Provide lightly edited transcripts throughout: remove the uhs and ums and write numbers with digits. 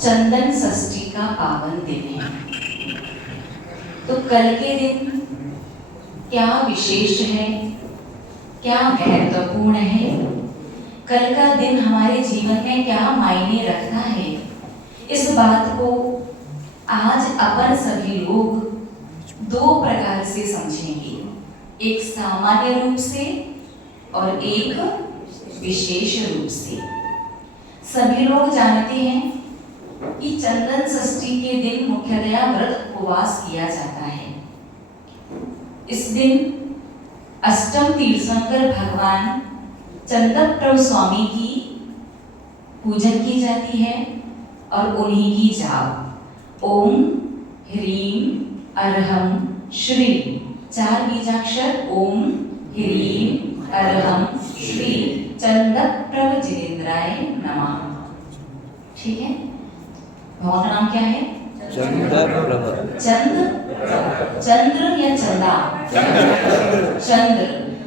चंदन षष्ठी का पावन दिन है। तो कल के दिन क्या विशेष है, क्या महत्वपूर्ण है, कल का दिन हमारे जीवन में क्या मायने रखता है, इस बात को आज अपन सभी लोग दो प्रकार से समझेंगे। एक सामान्य रूप से और एक विशेष रूप से। सभी लोग जानते हैं कि चंदन षष्ठी के दिन मुख्यतया व्रत उपवास किया जाता है। इस दिन अष्टम तीर्थंकर भगवान चंदन स्वामी की पूजन की जाती है और उन्हीं की जाप ओम ह्रीम अरहम श्री, चार बीजाक्षर ओम ह्रीम अरहम श्री चंदन जिनेन्द्राय नमः। ठीक है, भगवान का नाम क्या है? चंद्र या चंदा? चंद्र।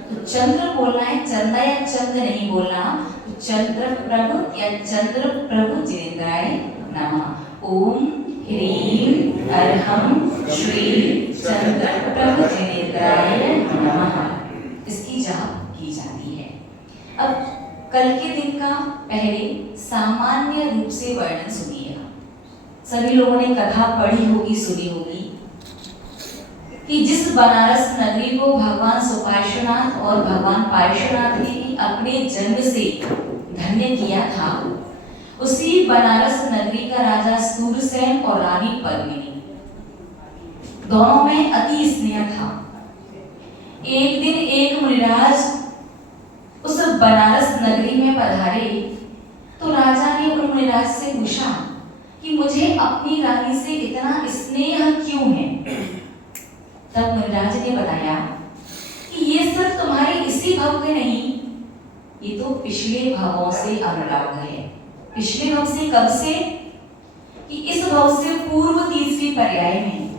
तो चंद्र बोलना है, चंदा या चंद्र नहीं बोलना। तो चंद्र प्रभु या चंद्र प्रभु जिनेन्द्राय नमः। ओम ह्रीम अरहम श्री चंद्र प्रभु जिनेन्द्राय नमः, इसकी जाप की जाती है। अब कल के दिन का पहले सामान्य रूप से वर्णन सुनिएगा। सभी लोगों ने कथा पढ़ी होगी, सुनी होगी कि जिस बनारस नगरी को भगवान सुपार्श्वनाथ और भगवान पार्श्वनाथ ने अपने जन्म से धन्य किया था, उसी बनारस नगरी का राजा सूरसेन और रानी पद्मिनी दोनों में अति स्नेह था। एक दिन एक मुनिराज उस बनारस नगरी में पधारे तो राजा ने उन मुनिराज से पूछा कि मुझे अपनी रानी से इतना स्नेह क्यों है। तब मुनिराज ने बताया कि ये सब तुम्हारे इसी भव के नहीं, ये तो पिछले भवों से अनुराग है। पिछले भव से कब से? कि इस भव से पूर्व तीसरी पर्याय में,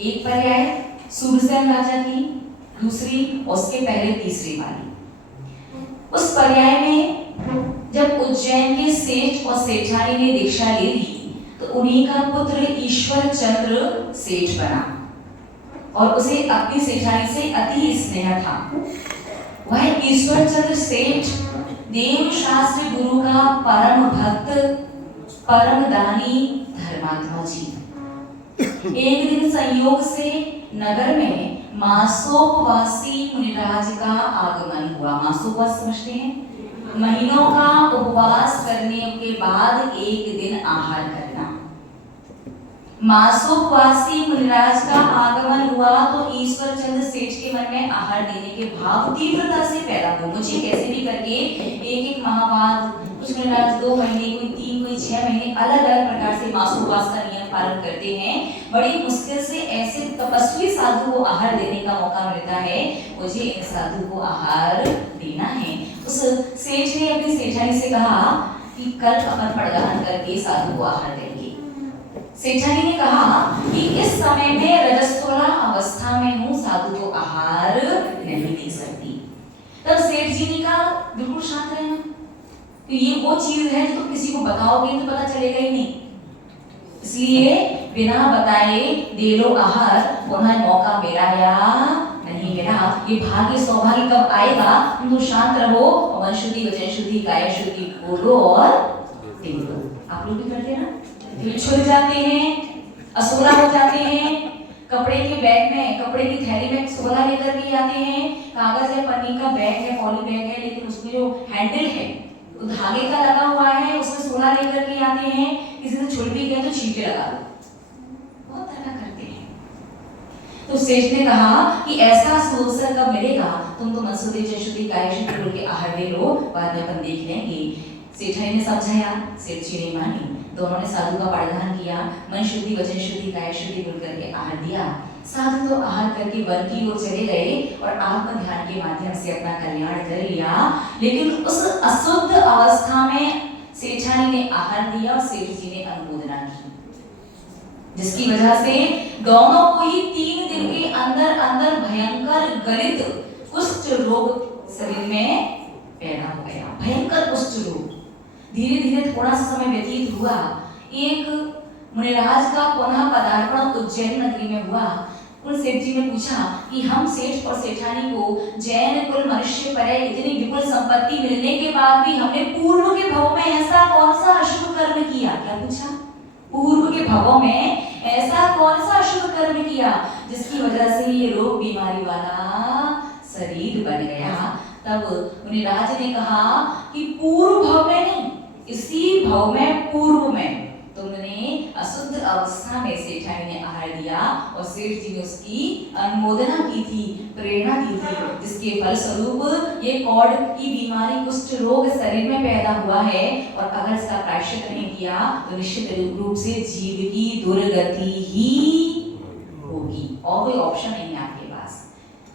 एक पर्याय सूरसेन राजा की, दूसरी उसके पहले तीसरी वाली। उस पर्याय में जब उज्जैन के सेठ और सेठानी ने दीक्षा ले ली तो उन्हीं का पुत्र ईश्वर चंद्र सेठ बना और उसे अपनी सेठानी से अति स्नेह था। वह ईश्वर चंद्र सेठ देव शास्त्र गुरु का परम भक्त, परम दानी धर्मात्मा जी। एक दिन संयोग से नगर में मासोपवासी मुनिराज का आगमन हुआ। मासोपवास समझते हैं? महीनों का उपवास करने के बाद एक दिन आहार करना। मासोपवासी मुनिराज का आगमन हुआ तो ईश्वर चंद्र सेठ के मन में आहार देने के भाव तीव्रता से पैदा हुए। मुझे कैसे भी करके एक माह बाद कुछ मुनिराज 2 महीने, कोई 3, कोई 6 महीने अलग अलग प्रकार से मासोपवास का नियम पालन करते हैं। बड़ी मुश्किल से ऐसे तपस्वी साधु को आहार देने का मौका मिलता है। मुझे इन साधु को आहार देना है। उस सेठ ने अपनी सेठानी से कहा कि कल अपन पड़गान करके साधु को आहार देंगे। सेठानी ने कहा कि इस समय में रजस्वला अवस्था में हूँ, साधु को आहार नहीं दे सकती। तब सेठ जी ने कहा बिल्कुल शांत रहना, तो ये वो चीज है जो तुम किसी को बताओगे तो पता चलेगा ही नहीं, इसलिए बिना बताए दे लो आहार। पुनः मौका मिला या नहीं मिला, ये भाग्य सौभाग्य कब आएगा। तुम तो शांत रहो और मन शुद्धि, वचन शुद्धि, काया शुद्धि बोलो और दे दो। आप लोग भी करते हैं ना? दिल छुल जाते हैं, असोला हो जाते हैं, कपड़े के बैग में, कपड़े की थैली में सोला लेकर के आते हैं। कागज है, पन्नी का बैग है, पॉली बैग है, लेकिन उसमें जो हैंडल है धागे का लगा हुआ है, उसमें सोला लेकर के आते हैं। किसी से छुल भी गया तो छींटे लगा दो। बहुत तरह करते हैं। तो सेठ ने कहा कि ऐसा अवसर कब मिलेगा, तुम तो मनसुदी, जशुद्धि, कायशुद्धि बोल के आहार ले लो, बाद में अपन देख लेंगे। सेठाई ने समझाया, सेठ जी ने मानी। दोनों ने साधु का पाठदान किया, मन शुद्धि, वचन शुद्धि, काया शुद्धि बोल करके आहार दिया। साधु तो आहार करके वन की ओर चले गए और आत्म ध्यान के माध्यम से अपना कल्याण कर लिया। लेकिन उस अशुद्ध अवस्था में सेठानी ने आहार दिया और सेठ जी ने अनुमोदना की, जिसकी वजह से दोनों को ही 3 दिन के अंदर अंदर भयंकर गलित कुष्ठ रोग शरीर में पैदा हो गया। भयंकर कुष्ठ रोग। धीरे धीरे थोड़ा सा समय व्यतीत हुआ, एक मुनिराज का पुनः पदार्पण उज्जैन नगरी में हुआ। कुल सेठ जी ने पूछा कि हम सेठ और सेठानी को जैन कुल मनुष्य पर इतनी विपुल संपत्ति मिलने के बाद भी हमने पूर्व के भव में ऐसा कौन सा अशुभ कर्म किया? क्या पूछा? पूर्व के भवों में ऐसा कौन सा अशुभ कर्म किया जिसकी वजह से ये रोग बीमारी वाला शरीर बन गया? तब मुनिराज ने कहा कि पूर्व भव में नहीं, इसी भव में पूर्व में तुमने अशुद्ध अवस्था में सेठानी ने आहार दिया और सेठ जी ने उसकी अनुमोदना की थी, प्रेरणा दी थी, जिसके फलस्वरूप ये कॉर्ड की बीमारी कुष्ठ रोग शरीर में पैदा हुआ है। और अगर इसका प्रायश्चित नहीं किया तो निश्चित रूप से जीव की दुर्गति ही होगी और कोई ऑप्शन नहीं है आपके पास।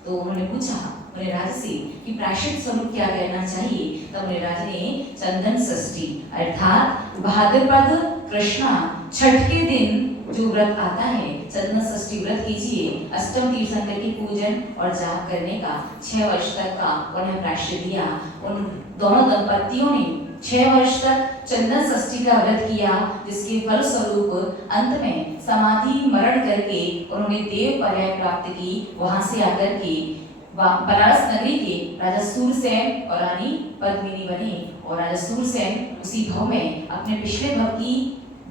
तो उन्होंने पूछा मुनिराज से कि प्रायश्चित स्वरूप क्या करना चाहिए? तब मुनिराज ने चंदन षष्ठी अर्थात भाद्रपद कृष्णा छठ के दिन जो व्रत आता है चंदन षष्ठी व्रत कीजिए। अष्टम तीर्थंकर के पूजन और जाप करने का 6 वर्ष तक का उन्हें प्रायश्चित दिया। उन दोनों दंपतियों ने 6 वर्ष तक चंदन षष्ठी का व्रत किया, जिसके फलस्वरूप अंत में समाधि मरण करके उन्होंने देव पर्याय प्राप्त की। वहां से आकर के बनारस नगरी के राजा सूरसेन और रानी पद्मिनी बने और राजा सूरसेन उसी भव में अपने पिछले भव की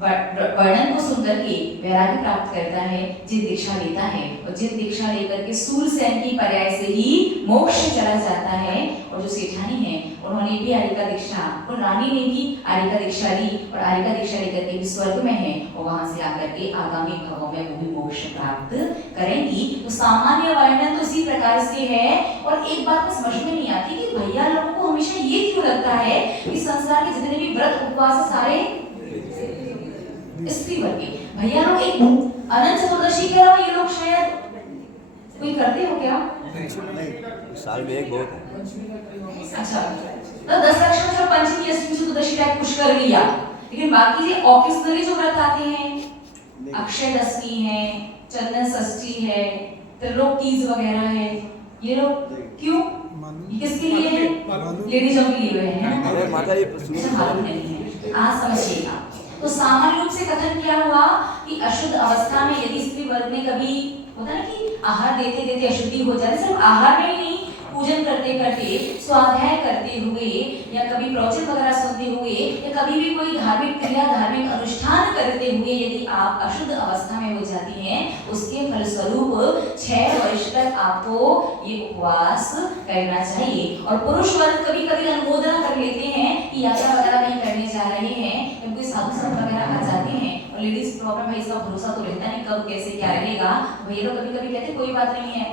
वर्णन को सुनकर के वैराग्य प्राप्त करता है, जिन दीक्षा लेता है और जिन दीक्षा लेकर के सूरसेन की पर्याय से ही मोक्ष चला जाता है। और जो सेठानी है उन्होंने भी आर्यिका दीक्षा, और रानी ने भी आर्यिका दीक्षा ली और आर्यिका दीक्षा लेकर के भी स्वर्ग में है और वहां से आकर के आगामी भवों में वो भी मोक्ष प्राप्त करेंगी। तो सामान्य वर्णन तो इसी प्रकार से है। और एक बात तो समझ में नहीं आती कि भैया लोगों को हमेशा ये क्यों लगता है कि संसार के जितने भी व्रत उपवास सारे स्त्री वर्ग के भैया लोग एक अनंत चतुर्दशी के अलावा ये लोग शायद कोई करते हो क्या? नहीं, साल में एक बहुत है। अच्छा, तो 10 लक्षण जो पंचमी अष्टमी चतुर्दशी टाइप कुछ कर लिया, लेकिन बाकी ये ऑकेशनली जो व्रत आते हैं, अक्षय दशमी है, चंदन षष्ठी है, त्रिलोक तीज वगैरह है, ये लोग क्यों, किसके लिए है? लेडीजों के लिए हैं। अरे माता ये मालूम नहीं है, आज समझिएगा। तो सामान्य रूप से कथन क्या हुआ कि अशुद्ध अवस्था में यदि स्त्री वर्ग में कभी होता है कि आहार देते देते अशुद्धि हो जाती, सिर्फ आहार में ही नहीं, पूजन करते करते, स्वाध्याय करते हुए या कभी प्रवचन वगैरह सुनते हुए या कभी भी कोई धार्मिक क्रिया, धार्मिक अनुष्ठान करते हुए यदि आप अशुद्ध अवस्था में हो जाती हैं, उसके फलस्वरूप 6 वर्ष तक आपको ये उपवास करना चाहिए। और पुरुष वर्ग कभी कभी अनुमोदन कर लेते हैं कि यात्रा वगैरह नहीं करने जा रहे हैं, क्योंकि साधु संत वगैरह आ जाते हैं और लेडीज प्रॉब्लम है, इसका भरोसा तो रहता नहीं कब कैसे क्या रहेगा। भैया लोग कभी कभी कहते कोई बात नहीं है,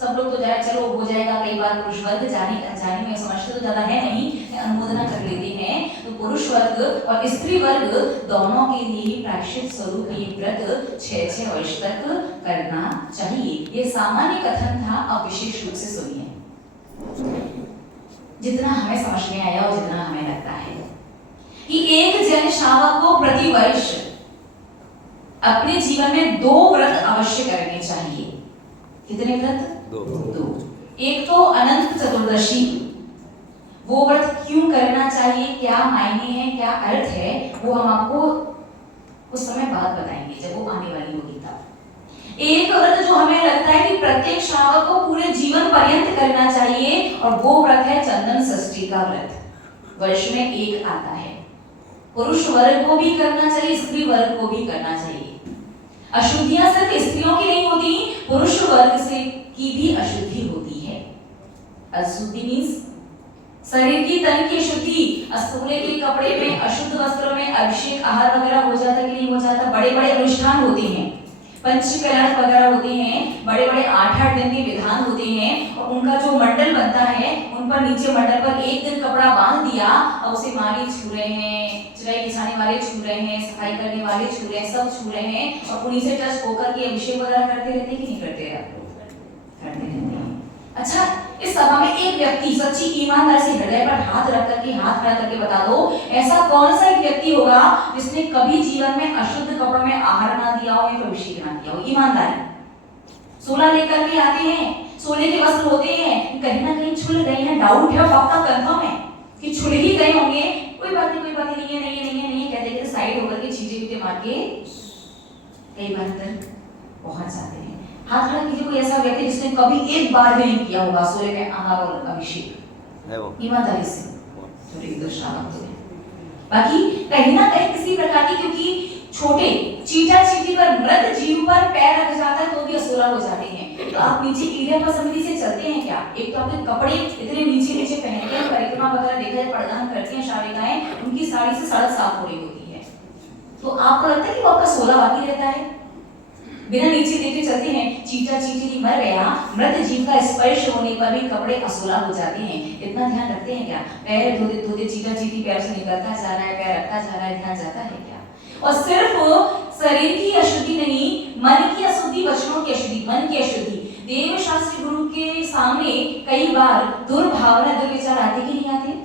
सब लोग तो जाए चलो हो जाएगा। कई बार पुरुष वर्ग जाने में समझते तो ज्यादा है नहीं, अनुमोदना कर लेते हैं। तो पुरुष वर्ग और स्त्री वर्ग दोनों के लिए प्रायश्चित स्वरूप ये व्रत 6 वर्ष तक करना चाहिए। ये सामान्य कथन था, अब विशेष रूप से सुनिए, जितना हमें समझ में आया और जितना हमें लगता है कि एक जन श्रावक को प्रति वर्ष अपने जीवन में 2 व्रत अवश्य करने चाहिए। कितने व्रत? 2। एक तो अनंत चतुर्दशी, वो व्रत क्यों करना चाहिए, क्या मायने हैं, क्या अर्थ है, वो हम आपको उस समय बाद बताएंगे जब वो आने वाली होगी तब। एक व्रत जो हमें लगता है कि प्रत्येक श्रावक को पूरे जीवन पर्यंत करना चाहिए, और वो व्रत है चंदन षष्ठी का व्रत। वर्ष में एक आता है, पुरुष वर्ग को भी करना चाहिए, स्त्री वर्ग को भी करना चाहिए। अशुद्धियां सिर्फ स्त्रियों की नहीं होती, पुरुष वर्ग से की भी अशुद्धि होती है। अशुद्धि मींस शरीर की तन की शुद्धि, स्थूले के कपड़े में, अशुद्ध वस्त्रों में अभिषेक आहार वगैरह हो जाता कि नहीं हो जाता। बड़े बड़े अनुष्ठान होते हैं, पंचकल्याण वगैरह होते हैं, बड़े बड़े 8-8 दिन के विधान होते हैं, और उनका जो मंडल बनता है उन पर नीचे मंडल पर एक दिन कपड़ा बांध दिया और उसे माली छू रहे हैं, चिराई बिछाने वाले छू रहे हैं, सफाई करने वाले छू रहे हैं, सब छू रहे हैं, और उन्हीं से टच होकर के अभिषेक वगैरह करते रहते कि नहीं करते आप लोग? करते रहते हैं। अच्छा, इस सभा में एक व्यक्ति सच्ची ईमानदारी से हृदय पर हाथ रख करके, हाथ खड़ा करके बता दो, ऐसा कौन सा एक व्यक्ति होगा जिसने कभी जीवन में अशुद्ध कपड़ों में आहार ना दिया हो या अभिषेक ना किया हो? ईमानदारी। 16 लेकर के आते हैं, सोने के वस्त्र होते हैं, कहीं ना कहीं छुल गए हैं, डाउट है, पक्का कंफर्म है कि छुल ही गए होंगे, कोई बात नहीं, कोई बात नहीं है, नहीं है, नहीं है, नहीं है कहते कहते साइड होकर के चीजें मार के कई बार तक पहुंच जाते हैं। हाथ खड़ा कीजिए कोई ऐसा व्यक्ति जिसने कभी एक बार भी नहीं किया होगा सूर्य में आहार और अभिषेक है वो ईमानदारी से, थोड़ी दर्शाते हैं। बाकी कहीं ना कहीं किसी प्रकार की, क्योंकि छोटे चीटा चीटी पर मृत जीव पर पैर रख जाता है तो भी असुरा हो जाते हैं। तो आप नीचे ईड़े पसंदी से चलते हैं क्या? एक तो आपके कपड़े इतने नीचे नीचे पहनते हैं, परिक्रमा वगैरह देखा जाए परिधान करती हैं शालिकाएं, उनकी साड़ी से सड़क साफ हो रही होती है, तो आपको लगता है कि वो आपका सोला बाकी रहता है? बिना नीचे देखे चलते हैं, चीटा चीटी मर गया, मृत जीव का स्पर्श होने पर भी कपड़े असोला हो जाते हैं। इतना ध्यान रखते हैं क्या? पैर धोते धोते चीटा चीटी पैर से निकलता जा रहा है, पैर रखता जा रहा है, ध्यान जाता है क्या? और सिर्फ शरीर की अशुद्धि नहीं, मन की अशुद्धि, वचनों की अशुद्धि, मन की अशुद्धि। देव शास्त्री गुरु के सामने कई बार दुर्भावना दुर्विचार आते कि नहीं आते?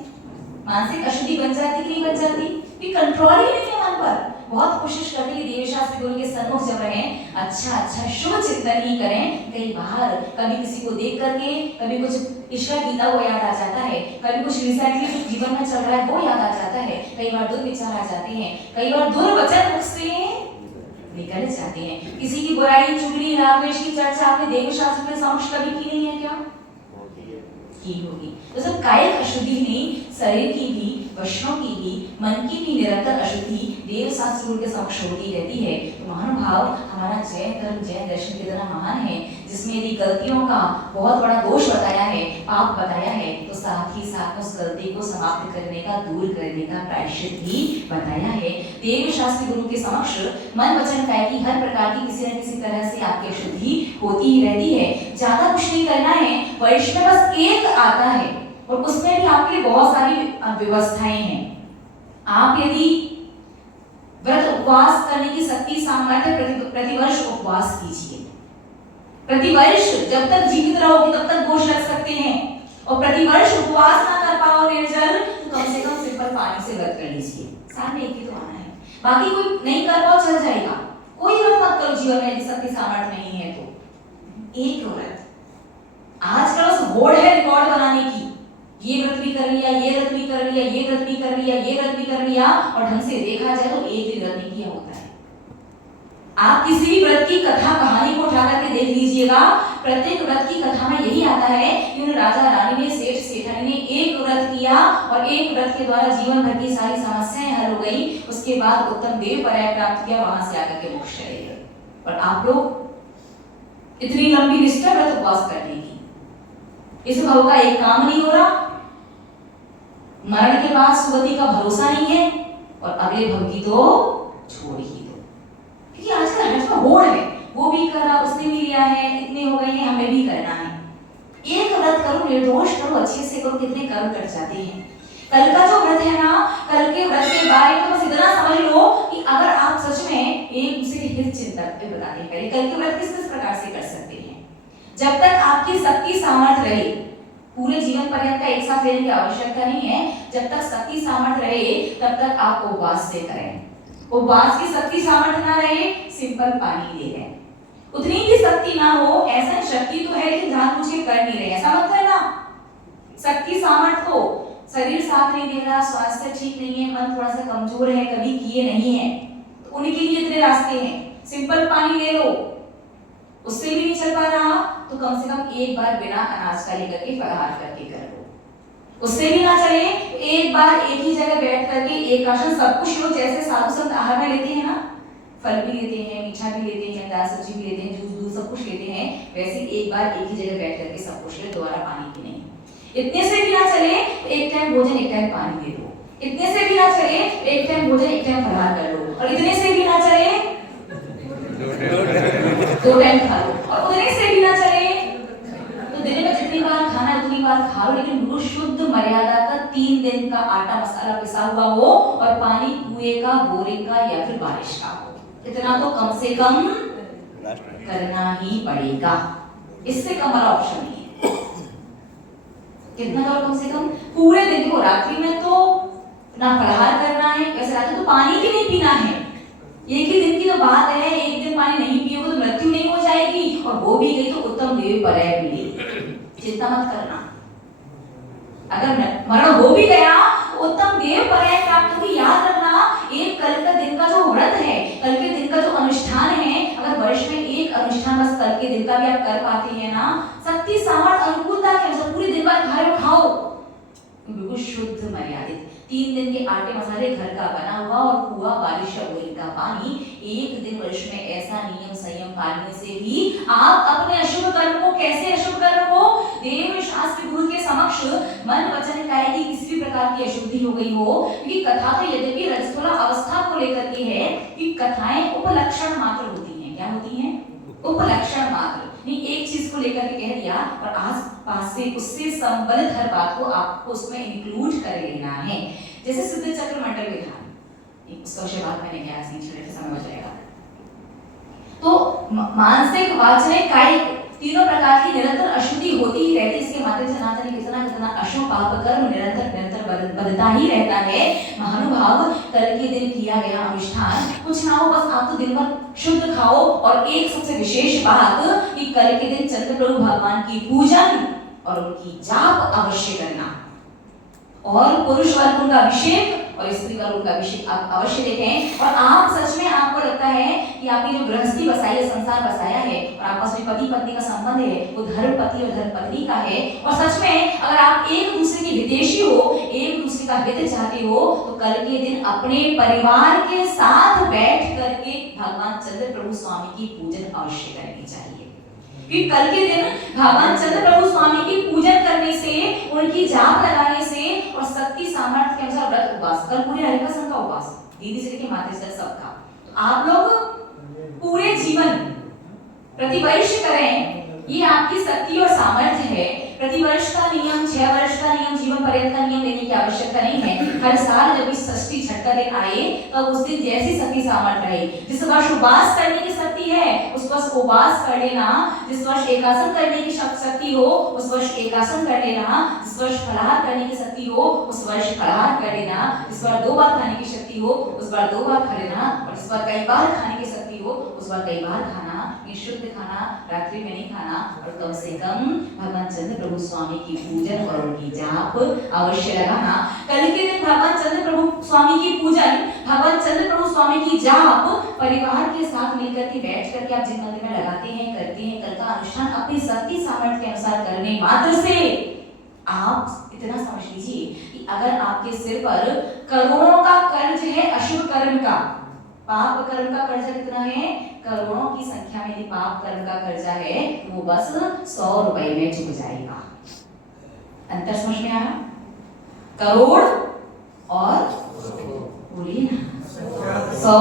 मानसिक अशुद्धि बन जाती कि नहीं बन जाती? भी कंट्रोल ही नहीं है मन पर। बहुत कोशिश करते हैं कि देव शास्त्री गुरु के सन्मुख जब रहें अच्छा शुभ चिंतन ही करें। कई बार कभी किसी को देख करके कभी कुछ ईश्वर गीता वो याद आ जाता है, कभी कुछ रिसेंटली जो जीवन में चल रहा है वो याद आ जाता है, कई बार दुर्विचार आ जाते हैं, कई बार दुर्वचन मुख से निकल जाते हैं। किसी की बुराई चुगली राग द्वेष की चर्चा आपने देव शास्त्र के समक्ष कभी की नहीं है क्या? की होगी। तो सब कायिक अशुद्धि नहीं, शरीर की भी, वचनों की भी, मन की भी निरंतर अशुद्धि देव शास्त्र गुरु के समक्ष होती रहती है। तो महानुभाव हमारा जैन धर्म जैन दर्शन की तरह महान है, जिसमें यदि गलतियों का बहुत बड़ा दोष बताया है, पाप बताया है, तो साथ ही साथ उस गलती को समाप्त करने का, दूर करने का प्रायश्चित भी बताया है। देव शास्त्री गुरु के समक्ष मन वचन काया की हर प्रकार की किसी न किसी तरह से आपकी अशुद्धि होती ही रहती है। ज्यादा कुछ नहीं करना है, वर्ष में बस एक आता है और उसमें भी आपके लिए बहुत सारी व्यवस्थाएं हैं। आप यदि व्रत उपवास करने की शक्ति सामर्थ्य प्रतिवर्ष उपवास कीजिए। प्रतिवर्ष जब तक जीवित रहोगे तब तक दोष लग सकते हैं, और प्रतिवर्ष उपवास ना कर पाओ निर्जल, तो कम से कम सिंपल पानी से व्रत कर लीजिए। साल में एक ही तो आना है, बाकी कोई नहीं कर पाओ चल जाएगा। कोई व्रत मत करो जीवन में यदि सबकी सामर्थ्य नहीं है तो। एक व्रत आजकल उस होड़ है रिकॉर्ड बनाने की, ये व्रत भी कर लिया, ये व्रत भी कर लिया, ये व्रत भी कर लिया, ये व्रत भी कर लिया, और ढंग से देखा जाए तो एक भी व्रत नहीं किया होता है। आप किसी भी व्रत की कथा कहानी को उठा करके देख लीजिएगा, प्रत्येक व्रत की कथा में यही आता है कि उन राजा रानी ने, सेठ सेठानी ने एक व्रत किया और एक व्रत के द्वारा जीवन भर की सारी समस्याएं हल हो गई, उसके बाद उत्तम देव पर्याय प्राप्त किया, वहां से आकर के मोक्ष चले गए। और आप लोग इतनी लंबी निष्ठा व्रत उपवास करने की, इस भाव का एक काम नहीं हो रहा, मरण के बाद सुगति का भरोसा नहीं है, और अगले भव की तो छोड़ ही दो। क्योंकि आजकल हर जगह होड़ है, वो भी करा, उसने भी लिया है, इतने हो गए हैं, हमें भी करना है। एक व्रत करो, निर्दोष करो, अच्छे से करो, कितने कर्म कट जाते हैं। कल का जो व्रत है ना, कल के व्रत के बारे में तो बस इतना समझ लो कि अगर आप सच में एक दूसरे हित चिंतक पे बताते हैं, पहले कल के व्रत किस प्रकार से कर सकते हैं। जब तक आपकी शक्ति सामर्थ्य रहे, पूरे जीवन पर्यंत का एक साथ लेने की आवश्यकता नहीं है, जब तक शक्ति सामर्थ्य रहे तब तक आप उपवास से करें। उपवास की शक्ति सामर्थ्य ना रहे, सिंपल पानी ले लें। उतनी भी शक्ति ना हो, ऐसा शक्ति तो है कि जानबूझ के कर नहीं रहे, ऐसा मत करना। शक्ति सामर्थ्य हो, शरीर साथ नहीं दे रहा, स्वास्थ्य ठीक नहीं है, मन थोड़ा सा कमजोर है, कभी किए नहीं है, तो उनके लिए इतने रास्ते हैं। सिंपल पानी ले लो, उससे भी नहीं चल पा रहा तो कम से कम एक बार बिना अनाज का लेकर के फलाहार करके कर लो। उससे भी ना चले तो एक बार एक ही जगह बैठ करके एक आसन सब कुछ लो, जैसे साधु संत आहार में लेते हैं ना, फल भी लेते हैं, मीठा भी लेते हैं, दाल सब्जी भी लेते हैं, जूस दूध सब कुछ लेते हैं, वैसे एक बार एक ही जगह बैठ करके सब कुछ ले, दोबारा पानी भी नहीं। इतने से भी ना चले तो एक टाइम भोजन एक टाइम पानी ले लो, इतने से भी ना चले तो एक टाइम भोजन एक टाइम फलाहार कर लो, और इतने से भी ना चले दो टाइम खा लो, और उतने से भी ना चले तो दिन में जितनी बार खाना उतनी बार खा लो, लेकिन बिल्कुल शुद्ध मर्यादा का 3 दिन का आटा मसाला पिसा हुआ हो, और पानी कुएं का, बोरिंग का या फिर बारिश का हो। इतना तो कम से कम करना ही पड़ेगा, इससे कम वाला ऑप्शन नहीं है। कितना करो कम से कम पूरे दिन को, रात्रि में तो ना फलाहार करना है, वैसे रात में तो पानी भी नहीं पीना है। एक ही दिन की तो बात है, एक दिन पानी नहीं पियोगे तो मृत्यु नहीं हो जाएगी, और हो भी गई तो उत्तम देव पर्याय मिलेगी। चिंता मत करना, अगर मरण हो भी गया उत्तम देव पर्याय प्राप्त होगी। याद रखना, एक कल का दिन का जो व्रत है, बस कल के दिन का भी आप कर पाते हैं ना, शक्ति सामर्थ्य अनुकूलता के अनुसार पूरे दिन भर खा रहे हो, खाओ बिल्कुल शुद्ध मर्यादित। 3 दिन के आटे मसाले घर का बना हुआ और कुआ बारिश या बोरिंग का पानी, एक दिन वर्ष में ऐसा नियम संयम पालने से भी आप अपने अशुभ कर्म को, कैसे अशुभ कर्म को, देव शास्त्र गुरु के समक्ष मन वचन काया की किसी भी प्रकार की अशुद्धि हो गई हो, क्योंकि कथा तो यद्यपि रजस्वला अवस्था को लेकर के है कि कथाएं उपलक्षण मात्र होती हैं। क्या होती हैं? उपलक्षण मात्र। नहीं, एक चीज को लेकर के कह दिया और आस पास से उससे संबंधित हर बात को आपको उसमें इंक्लूड कर लेना है। जैसे सिद्ध चक्र मंडल विधान, उसका विषय बात मैंने क्या समय बच जाएगा। तो मानसिक, वाचनिक, कायिक तीनों प्रकार की निरंतर अशुद्धि होती ही रहती है। इसके माध्यम से ना जाने कितना अशुभ पाप कर्म निरंतर बढ़ता ही रहता है। महानुभाव, कल के दिन किया गया अनुष्ठान कुछ ना हो, बस आप तो दिन भर शुद्ध खाओ। और एक सबसे विशेष बात कि कल के दिन चंद्र प्रभु भगवान की पूजन और उनकी जाप अवश्य करना, और पुरुष वर्ग उनका अभिषेक और स्त्री वर्ग उनका अभिषेक आप अवश्य देखें। और आप सच में, आपको लगता है कि आपकी जो गृहस्थी बसाई है, संसार बसाया है और आपस में पति पत्नी का संबंध है, वो धर्म पति और धर्म पत्नी का है, और सच में अगर आप एक दूसरे की हितैषी हो, एक दूसरे का हित चाहते हो, तो कल के दिन अपने परिवार के साथ बैठ करके भगवान चंद्र प्रभु स्वामी की पूजन अवश्य करनी चाहिए। कि कल के दिन भगवान चंद्र प्रभु स्वामी की पूजन करने से, उनकी जाप लगाने से और शक्ति सामर्थ्य के अनुसार व्रत उपवास, कल पूरे हरिका संघ का उपवास, दीदी से लेकर माता से सबका, तो आप लोग पूरे जीवन प्रतिवर्ष करें। ये आपकी शक्ति और सामर्थ्य है। प्रतिवर्ष का नियम, 6 वर्ष का नियम, जीवन पर्यंत का नियम लेने की आवश्यकता नहीं है। हर साल जब इस षष्ठी छठ का दिन आए तब उस दिन जैसी शक्ति सामर्थ्य रहे, जिस वर्ष उपवास करने की शक्ति है उस वर्ष उपवास कर लेना, जिस वर्ष एकासन करने की शक्ति हो उस वर्ष एकासन कर लेना, जिस वर्ष फलाहार करने की शक्ति हो उस वर्ष फलाहार कर लेना, जिस बार 2 बार खाने की शक्ति हो उस बार 2 बार खा लेना, और जिस बार कई बार खाने की शक्ति हो उस बार कई बार खाना। शुद्ध खाना, रात्रि में नहीं खाना, और कम से कम भगवान चंद्र प्रभु स्वामी की पूजन और उनकी जाप अवश्य लगाना। कल के दिन भगवान चंद्र प्रभु स्वामी की पूजन, भगवान चंद्र प्रभु स्वामी की जाप परिवार के साथ मिलकर के बैठ करके आप जिन मंदिर में लगाते हैं, करते हैं, कल का अनुष्ठान अपनी शक्ति सामर्थ्य के अनुसार करने मात्र से आप इतना समझ लीजिए कि अगर आपके सिर पर करोड़ों का कर्ज है अशुभ कर्म का, पाप कर्म का कर्जा कितना है? करोड़ों की संख्या में पाप कर्म का कर्जा है, वो बस 100 रुपए में चुक जाएगा। अंतर समझ में आया? करोड़ और बोलिए ना 100,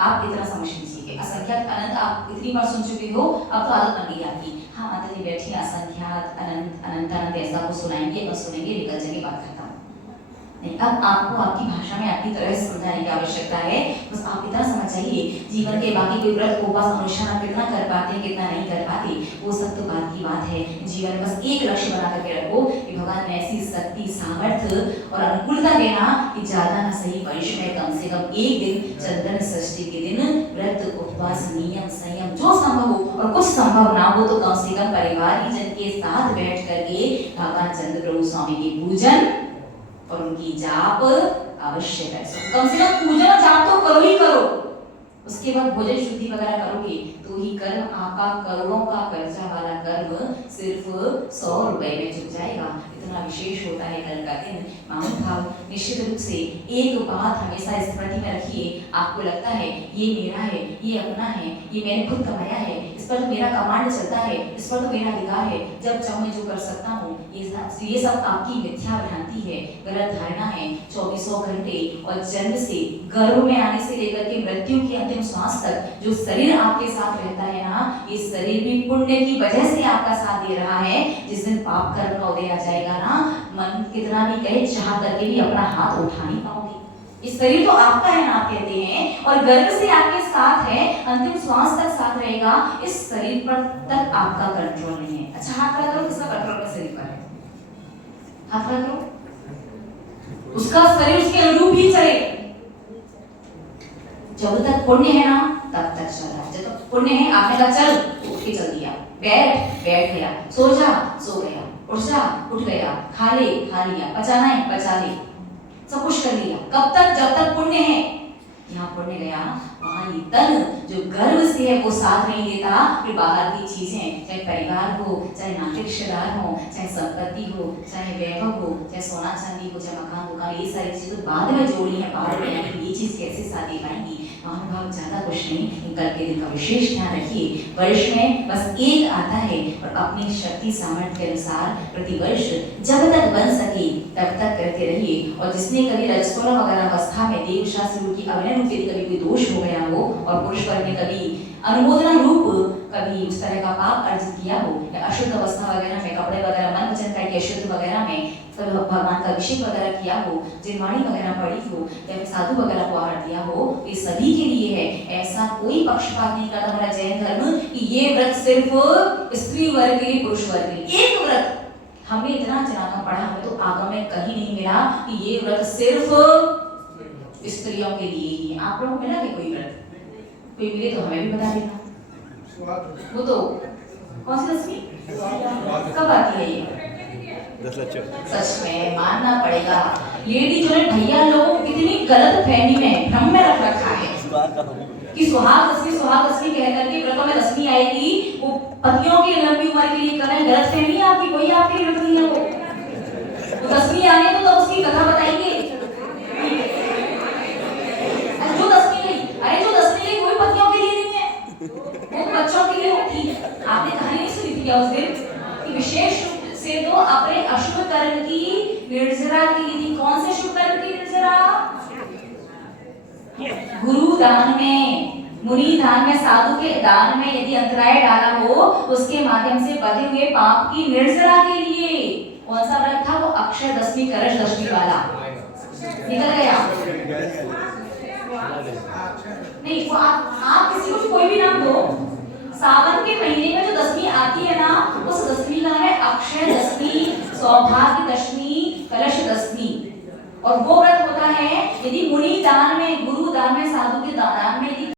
आप इतना समझ लीजिए। असंख्यात अनंत आप इतनी बार सुन चुके हो, अब तो आदत बन गई आपकी। हाँ माता जी बैठी, असंख्यात अनंत अनंत अनंत ऐसा को सुनाएंगे, बस सुनेंगे, निकल जाएंगे, बात खत्म। अब आपको आपकी भाषा में आपकी तरह समझाने की आवश्यकता है। बस आप इतना समझ जाइए, जीवन के बाकी कोई व्रत उपवास अनुष्ठान आप कितना कर पाते हैं, कितना नहीं कर पाते, वो सब तो बात की बात है। जीवन में बस एक लक्ष्य बना करके रखो कि भगवान ने ऐसी शक्ति, सामर्थ्य और अनुकूलता देना कि ज्यादा ना सही वर्ष में कम से कम एक दिन चंद्र षष्ठी के दिन व्रत, उपवास, नियम, संयम जो संभव हो, और कुछ संभव ना हो तो कम से कम परिवार जन के साथ बैठ करके भगवान चंद्र प्रभु स्वामी की पूजन और उनकी जाप अवश्य करें। कम से कम पूजन और जाप तो करो ही करो, उसके बाद भोजन शुद्धि वगैरह करोगे तो ही कर्म आपका करोड़ों का कर्जा वाला कर्म सिर्फ 100 रुपए में चुक जाएगा। इतना विशेष होता है कल का दिन। मामूल भाव निश्चित रूप से एक बात हमेशा स्मृति में रखिए, आपको लगता है ये मेरा है, ये अपना है, ये मैंने खुद कमाया है, इस पर तो मेरा कमांड चलता है, इस पर तो मेरा अधिकार है, जब चाहूं जो कर सकता हूँ, ये सब आपकी मिथ्या भ्रांति है, गलत धारणा है। 24 घंटे और जन्म से, गर्भ में आने से लेकर के मृत्यु की अंतिम श्वास तक जो शरीर आपके साथ रहता है ना, ये शरीर भी पुण्य की वजह से आपका साथ दे रहा है। जिस दिन पाप कर्म का उदय आ जाएगा ना, मन कितना भी कहे, चाह करके भी अपना हाथ उठा नहीं पाओगे। इस शरीर तो आपका है ना, आप कहते हैं, और गर्भ से आपके साथ है, अंतिम श्वास तक साथ रहेगा। इस शरीर पर तक आपका कंट्रोल नहीं है। अच्छा हाथ खड़ा करो, किसका कंट्रोल अपने शरीर पर है? हाथ खड़ा करो, उसका शरीर उसके अनुरूप ही चले। जब तक पुण्य है ना तब तक चल रहा है। जब तक पुण्य है, आपने कहा चल, उठ के चल दिया, बैठ गया, सो जा, सो गया, उठ जा, उठ गया, खा लिया, पचाना है पचा ले, सब कुछ कर लिया। कब तक? जब तक पुण्य है। यहाँ पढ़ने गया, वहाँ ये तन जो गर्व से है वो साथ नहीं देता, फिर बाहर की चीजें, चाहे परिवार हो, चाहे नाते रिश्तेदार हो, चाहे संपत्ति हो, चाहे वैभव हो, चाहे सोना चांदी हो, चाहे मकान दुकान, ये सारी चीजें तो बाद में जोड़ी है, बाद में यानी ये चीज कैसे साथ दे पाएंगी। महानुभाव ज्यादा कुछ नहीं, कल के दिन का विशेष ध्यान रखिए। वर्ष में बस एक आता है और अपनी शक्ति सामर्थ्य के अनुसार प्रतिवर्ष जब तक बन सके तब तक करते रहिए। और जिसने कभी रजस्वला वगैरह अवस्था में देव शास्त्र की अभिनय रूप यदि कभी कोई दोष हो गया हो और पुरुष वर्ग ने कभी अनुमोदना रूप कभी उस तरह का पाप अर्जित किया हो, या अशुद्ध अवस्था वगैरह में कपड़े वगैरह मन वचन करके अशुद्ध वगैरह में कभी भगवान का अभिषेक वगैरह किया हो, जिनवाणी वगैरह पढ़ी हो, या फिर साधु वगैरह को आहार दिया हो, ये सभी के लिए है। ऐसा कोई पक्षपात नहीं करता हमारा जैन धर्म कि ये व्रत सिर्फ स्त्री वर्ग के लिए, पुरुष वर्ग के लिए। एक व्रत हमें इतना जनाना पड़ा, हमें तो आगम में कहीं नहीं मिला कि ये व्रत सिर्फ स्त्रियों के लिए ही है। आप लोगों को मिला कि कोई व्रत? कोई मिले तो हमें भी बता देना। वो तो कौन सी दसवीं कब आती है ये? 10 लक्ष्य। सच में मानना पड़ेगा, लेडी जो है भैया लोगों को कितनी गलत फहमी में भ्रम में रख रखा है कि सुहाग दसवीं कह करके व्रतों में दसवीं आएगी, वो पतियों की लंबी उम्र के लिए करें। गलत फहमी आपकी, कोई आपके व्रत नहीं है वो दसवीं आने तो उसकी कथा बताएंगे। जो दसवीं गई कोई पतियों के लिए नहीं है, वो बच्चों के लिए होती। आपने कहानी नहीं सुनी थी क्या उस दिन कि विशेष रूप से तो अपने अशुभ कर्म की निर्जरा की विधि। कौन से शुभ कर्म की निर्जरा? गुरु दान में, मुनि दान में, साधु के दान में यदि अंतराय डाला हो उसके माध्यम से बधे हुए पाप की निर्जरा के लिए। कौन सा व्रत था वो? अक्षय दशमी कलश दशमी वाला निकल गया नहीं। वो आप किसी को कोई भी नाम दो, सावन के महीने में जो दशमी आती है ना, उस दशमी का नाम है अक्षय दशमी, सौभाग्य दशमी, कलश दशमी। और वो व्रत होता है यदि मुनि दान में, गुरु दान में, साधु के दान में